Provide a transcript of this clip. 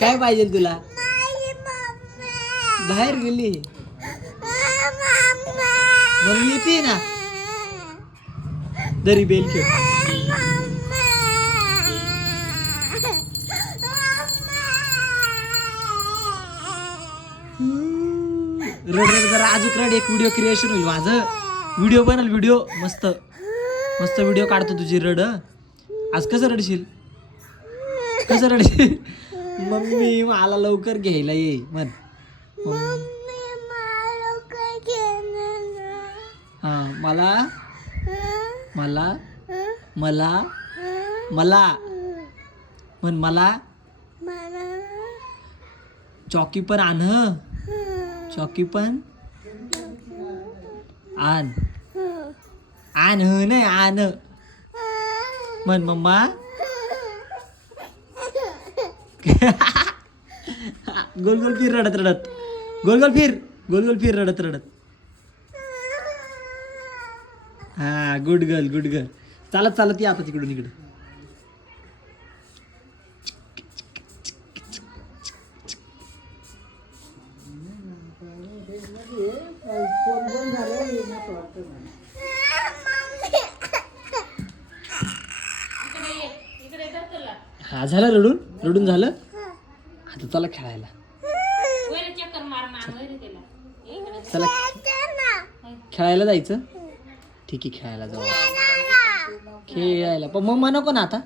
काय पाहिजे तुला? बाहेर गेली मम्मी येते ना. दरी बेल खेळ. रड रड जरा अजून रड. एक व्हिडिओ क्रिएशन होईल माझं. व्हिडिओ बनल व्हिडिओ. मस्त मस्त व्हिडिओ काढतो तुझी. रड आज कसं रडशील? कसं रडशील? मम्मी मला लवकर घ्यायला ये म्हण. हा मला मला मला मला म्हण. मला चॉकी पण आण. चॉकी पण आण. आण नाही आण म्हण. मम्मा गोल गोल फिर रडत रडत. गोल गोल फिर. गोल गोल फिर रडत रडत. हा गुड गर्ल गुड गर्ल. चालत चालत या आता तिकडून इकडे. हा झालं रडून. रडून झालं. आता चला खेळायला. चला खेळायला जायचं. ठीक आहे खेळायला जाऊ. खेळायला पण मम्मा नको ना आता.